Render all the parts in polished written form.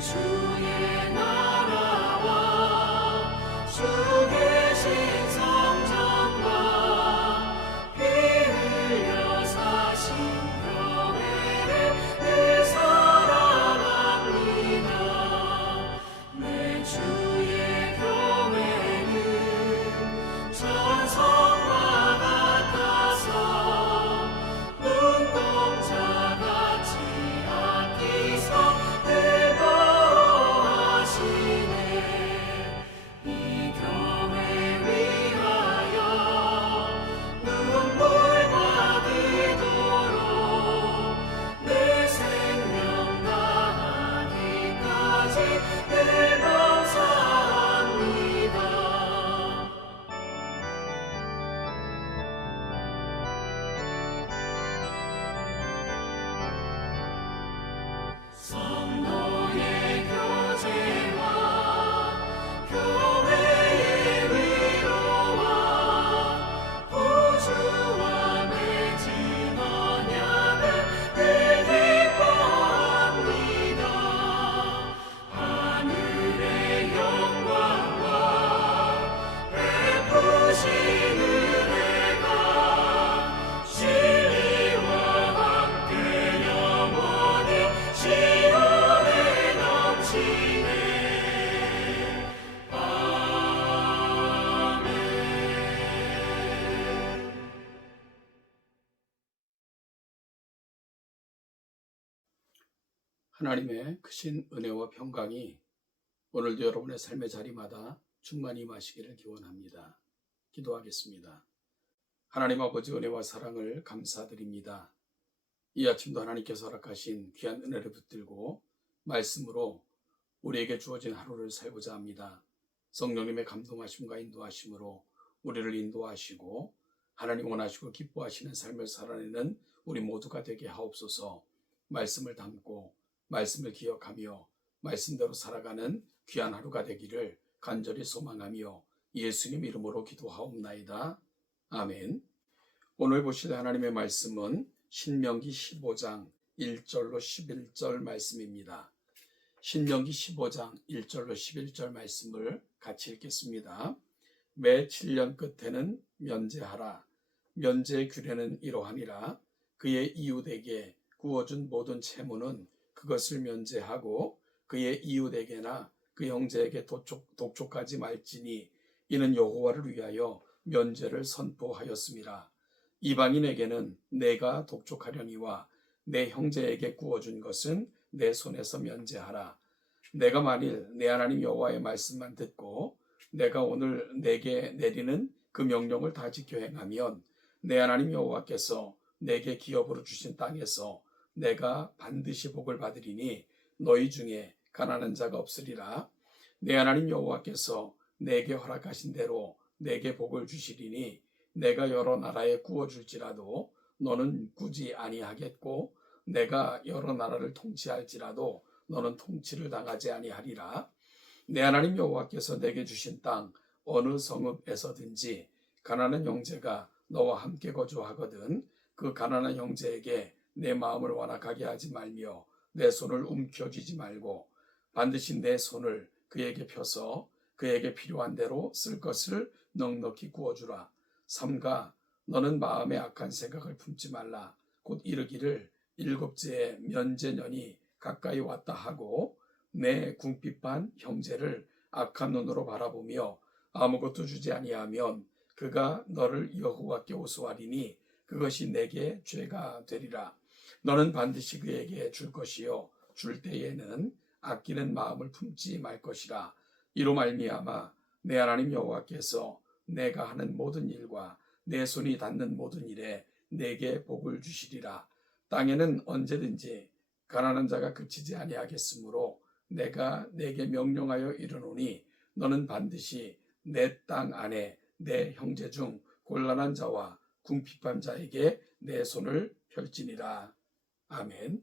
주의 나라와 주 계신 성전과 피 흘려 사신 교회를 늘 사랑합니다. 내 주의 교회는 천성과 같아서 눈동자같이 아끼사 늘 보호하시네. 이 교회 위하여 눈물과 기도로 내 생명 다하기까지 늘 감사합니다. 성도의 교제와 교회의 위로와 구주와 맺은 언약을 늘 기뻐합니다. 하늘의 영광과 베푸신 은혜가 진리와 함께 영원히 시온에 넘치네. 아멘. 하나님의 크신 은혜와 평강이 오늘도 여러분의 삶의 자리마다 충만히 임하시기를 기원합니다. 기도하겠습니다. 하나님 아버지 은혜와 사랑을 감사드립니다. 이 아침도 하나님께서 허락하신 귀한 은혜를 붙들고 말씀으로 우리에게 주어진 하루를 살고자 합니다. 성령님의 감동하심과 인도하심으로 우리를 인도하시고 하나님 원하시고 기뻐하시는 삶을 살아내는 우리 모두가 되게 하옵소서. 말씀을 담고 말씀을 기억하며 말씀대로 살아가는 귀한 하루가 되기를 간절히 소망하며 예수님 이름으로 기도하옵나이다. 아멘. 오늘 보실 하나님의 말씀은 신명기 15장 1절로 11절 말씀입니다. 신명기 15장 1절로 11절 말씀을 같이 읽겠습니다. 매 7년 끝에는 면제하라. 면제의 규례는 이러함이라. 그의 이웃에게 구워준 모든 채무는 그것을 면제하고 그의 이웃에게나 그 형제에게 독촉하지 말지니 이는 여호와를 위하여 면제를 선포하였음이라. 이방인에게는 내가 독촉하려니와 내 형제에게 구워준 것은 내 손에서 면제하라. 내가 만일 내 하나님 여호와의 말씀만 듣고 내가 오늘 내게 내리는 그 명령을 다 지켜 행하면 내 하나님 여호와께서 내게 기업으로 주신 땅에서 내가 반드시 복을 받으리니 너희 중에 가난한 자가 없으리라. 내 하나님 여호와께서 내게 허락하신 대로 내게 복을 주시리니 내가 여러 나라에 구워줄지라도 너는 꾸지 아니하겠고 내가 여러 나라를 통치할지라도 너는 통치를 당하지 아니하리라. 내 하나님 여호와께서 내게 주신 땅 어느 성읍에서든지 가난한 형제가 너와 함께 거주하거든 그 가난한 형제에게 내 마음을 완악하게 하지 말며 내 손을 움켜쥐지 말고 반드시 내 손을 그에게 펴서 그에게 필요한 대로 쓸 것을 넉넉히 구워주라. 삼가 너는 마음에 악한 생각을 품지 말라. 곧 이르기를 일곱째의 면제년이 가까이 왔다 하고 내 궁핍한 형제를 악한 눈으로 바라보며 아무것도 주지 아니하면 그가 너를 여호와께 호소하리니 그것이 내게 죄가 되리라. 너는 반드시 그에게 줄 것이요 줄 때에는 아끼는 마음을 품지 말 것이라. 이로 말미암아 내 하나님 여호와께서 내가 하는 모든 일과 내 손이 닿는 모든 일에 내게 복을 주시리라. 땅에는 언제든지 가난한 자가 그치지 아니하겠으므로 내가 내게 명령하여 이르노니 너는 반드시 내 땅 안에 내 형제 중 곤란한 자와 궁핍한 자에게 내 손을 펼지니라. 아멘.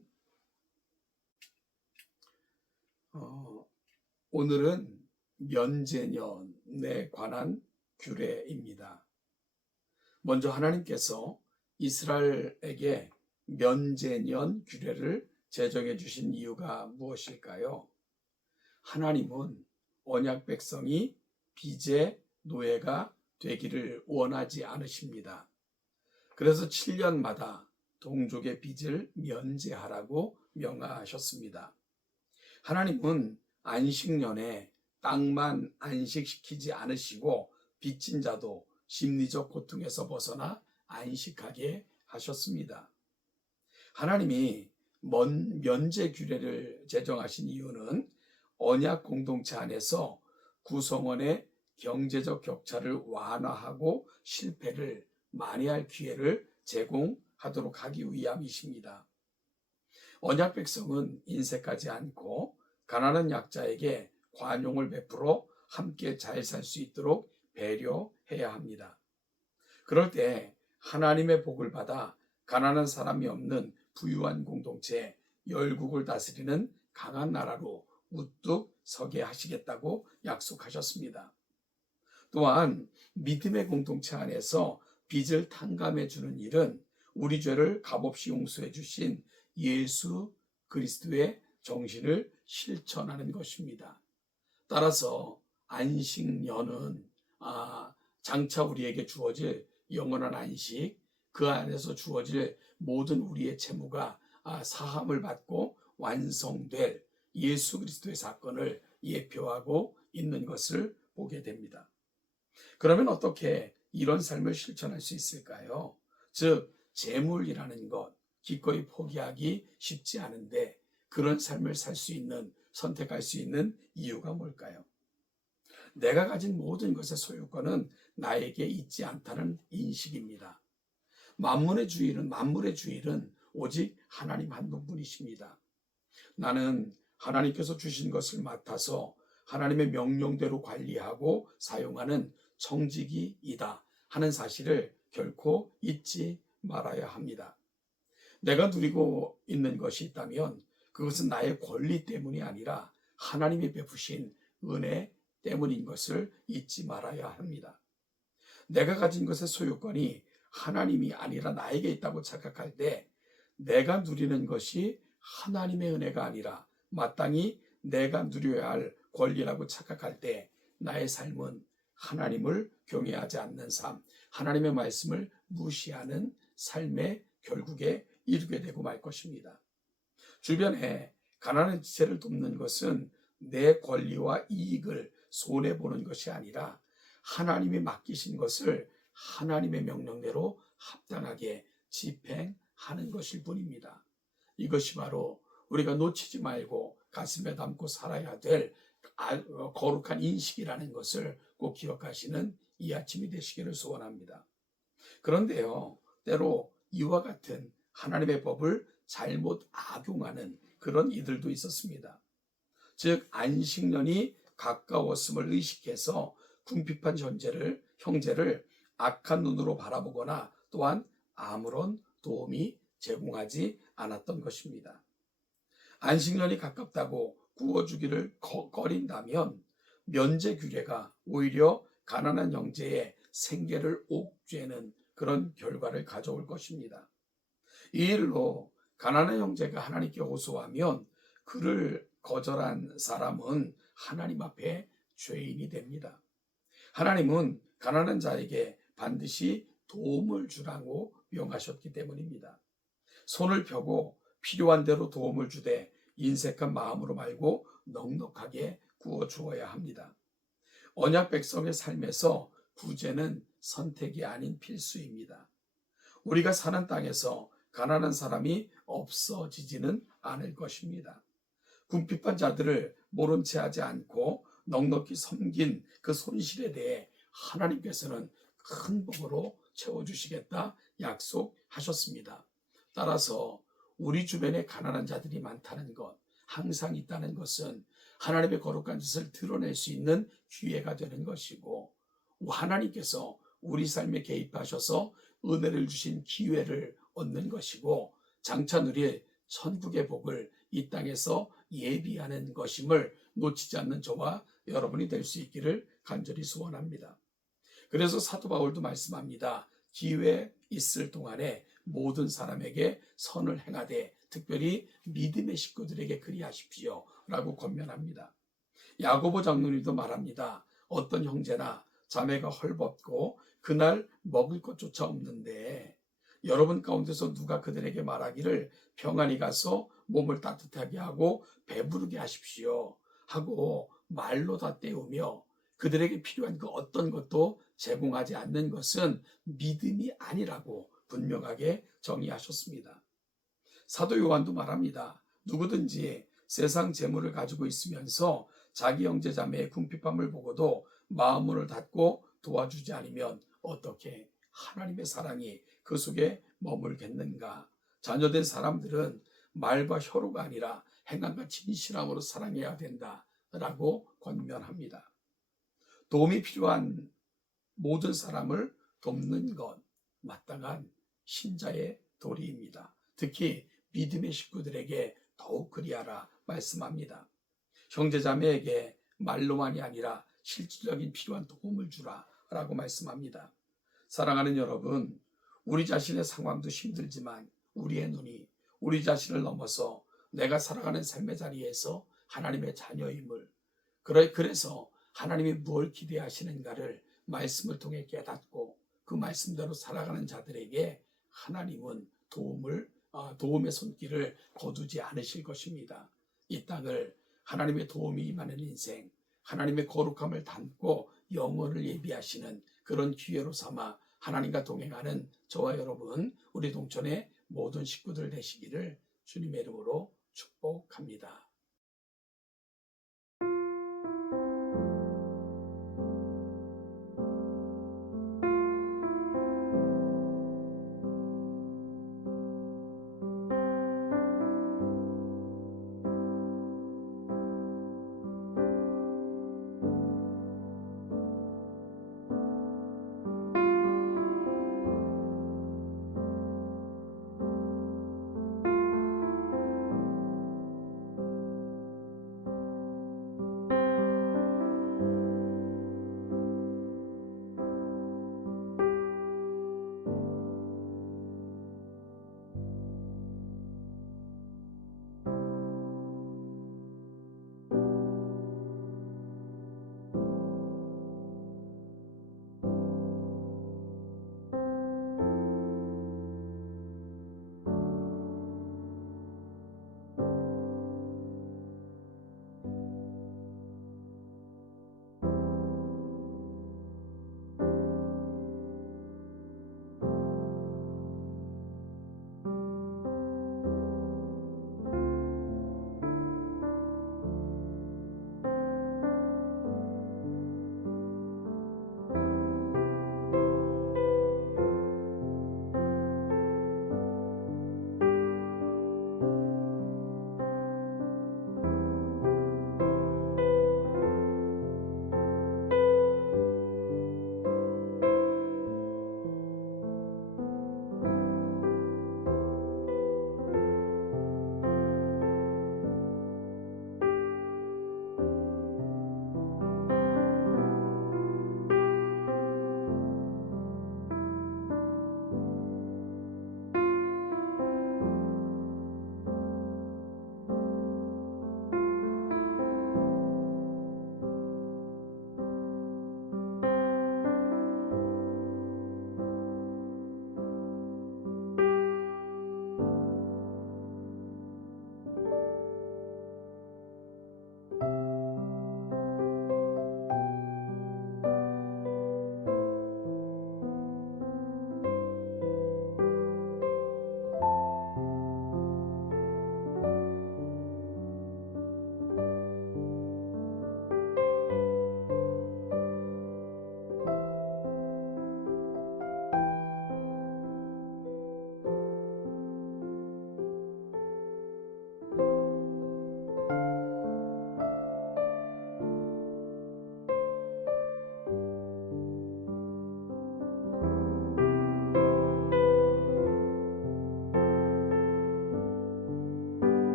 오늘은 면제년에 관한 규례입니다. 먼저 하나님께서 이스라엘에게 면제년 규례를 제정해 주신 이유가 무엇일까요? 하나님은 언약 백성이 빚의 노예가 되기를 원하지 않으십니다. 그래서 7년마다 동족의 빚을 면제하라고 명하셨습니다. 하나님은 안식년에 땅만 안식시키지 않으시고 빚진 자도 심리적 고통에서 벗어나 안식하게 하셨습니다. 하나님이 면제 규례를 제정하신 이유는 언약 공동체 안에서 구성원의 경제적 격차를 완화하고 실패를 만회할 기회를 제공하도록 하기 위함이십니다. 언약 백성은 인색하지 않고 가난한 약자에게 관용을 베풀어 함께 잘 살 수 있도록 배려해야 합니다. 그럴 때 하나님의 복을 받아 가난한 사람이 없는 부유한 공동체, 열국을 다스리는 강한 나라로 우뚝 서게 하시겠다고 약속하셨습니다. 또한 믿음의 공동체 안에서 빚을 탕감해 주는 일은 우리 죄를 값없이 용서해 주신 예수 그리스도의 정신을 실천하는 것입니다. 따라서 안식년은 장차 우리에게 주어질 영원한 안식, 그 안에서 주어질 모든 우리의 채무가 사함을 받고 완성될 예수 그리스도의 사건을 예표하고 있는 것을 보게 됩니다. 그러면 어떻게 이런 삶을 실천할 수 있을까요? 즉, 재물이라는 것, 기꺼이 포기하기 쉽지 않은데 그런 삶을 살 수 있는, 선택할 수 있는 이유가 뭘까요? 내가 가진 모든 것의 소유권은 나에게 있지 않다는 인식입니다. 만물의 주인은 오직 하나님 한 분뿐이십니다. 나는 하나님께서 주신 것을 맡아서 하나님의 명령대로 관리하고 사용하는 청지기이다 하는 사실을 결코 잊지 말아야 합니다. 내가 누리고 있는 것이 있다면 그것은 나의 권리 때문이 아니라 하나님이 베푸신 은혜 때문인 것을 잊지 말아야 합니다. 내가 가진 것의 소유권이 하나님이 아니라 나에게 있다고 착각할 때 내가 누리는 것이 하나님의 은혜가 아니라 마땅히 내가 누려야 할 권리라고 착각할 때 나의 삶은 하나님을 경외하지 않는 삶, 하나님의 말씀을 무시하는 삶의 결국에 이르게 되고 말 것입니다. 주변에 가난한 지체를 돕는 것은 내 권리와 이익을 손해보는 것이 아니라 하나님이 맡기신 것을 하나님의 명령대로 합당하게 집행하는 것일 뿐입니다. 이것이 바로 우리가 놓치지 말고 가슴에 담고 살아야 될 거룩한 인식이라는 것을 꼭 기억하시는 이 아침이 되시기를 소원합니다. 그런데요, 때로 이와 같은 하나님의 법을 잘못 악용하는 그런 이들도 있었습니다. 즉, 안식년이 가까웠음을 의식해서 궁핍한 형제를 악한 눈으로 바라보거나 또한 아무런 도움이 제공하지 않았던 것입니다. 안식년이 가깝다고 구워주기를 꺼린다면 면제 규례가 오히려 가난한 형제의 생계를 옥죄는 그런 결과를 가져올 것입니다. 이 일로 가난한 형제가 하나님께 호소하면 그를 거절한 사람은 하나님 앞에 죄인이 됩니다. 하나님은 가난한 자에게 반드시 도움을 주라고 명하셨기 때문입니다. 손을 펴고 필요한 대로 도움을 주되 인색한 마음으로 말고 넉넉하게 구워주어야 합니다. 언약 백성의 삶에서 구제는 선택이 아닌 필수입니다. 우리가 사는 땅에서 가난한 사람이 없어지지는 않을 것입니다. 궁핍한 자들을 모른 채 하지 않고 넉넉히 섬긴 그 손실에 대해 하나님께서는 큰 복으로 채워주시겠다 약속하셨습니다. 따라서 우리 주변에 가난한 자들이 많다는 것, 항상 있다는 것은 하나님의 거룩한 뜻을 드러낼 수 있는 기회가 되는 것이고, 하나님께서 우리 삶에 개입하셔서 은혜를 주신 기회를 얻는 것이고, 장차 누릴 천국의 복을 이 땅에서 예비하는 것임을 놓치지 않는 저와 여러분이 될 수 있기를 간절히 소원합니다. 그래서 사도 바울도 말씀합니다. 기회 있을 동안에 모든 사람에게 선을 행하되 특별히 믿음의 식구들에게 그리하십시오 라고 권면합니다. 야고보 장로님도 말합니다. 어떤 형제나 자매가 헐벗고 그날 먹을 것조차 없는데 여러분 가운데서 누가 그들에게 말하기를 평안히 가서 몸을 따뜻하게 하고 배부르게 하십시오 하고 말로 다 때우며 그들에게 필요한 그 어떤 것도 제공하지 않는 것은 믿음이 아니라고 분명하게 정의하셨습니다. 사도 요한도 말합니다. 누구든지 세상 재물을 가지고 있으면서 자기 형제 자매의 궁핍함을 보고도 마음문을 닫고 도와주지 않으면 어떻게 하나님의 사랑이 그 속에 머물겠는가. 자녀된 사람들은 말과 혀로가 아니라 행함과 진실함으로 사랑해야 된다라고 권면합니다. 도움이 필요한 모든 사람을 돕는 것 마땅한 신자의 도리입니다. 특히 믿음의 식구들에게 더욱 그리하라 말씀합니다. 형제자매에게 말로만이 아니라 실질적인 필요한 도움을 주라 라고 말씀합니다. 사랑하는 여러분, 우리 자신의 상황도 힘들지만 우리의 눈이 우리 자신을 넘어서 내가 살아가는 삶의 자리에서 하나님의 자녀임을, 그래서 하나님이 무엇을 기대하시는가를 말씀을 통해 깨닫고 그 말씀대로 살아가는 자들에게 하나님은 도움의 손길을 거두지 않으실 것입니다. 이 땅을 하나님의 도움이 임하는 인생, 하나님의 거룩함을 담고 영원을 예비하시는 그런 기회로 삼아 하나님과 동행하는 저와 여러분, 우리 동천의 모든 식구들 되시기를 주님의 이름으로 축복합니다.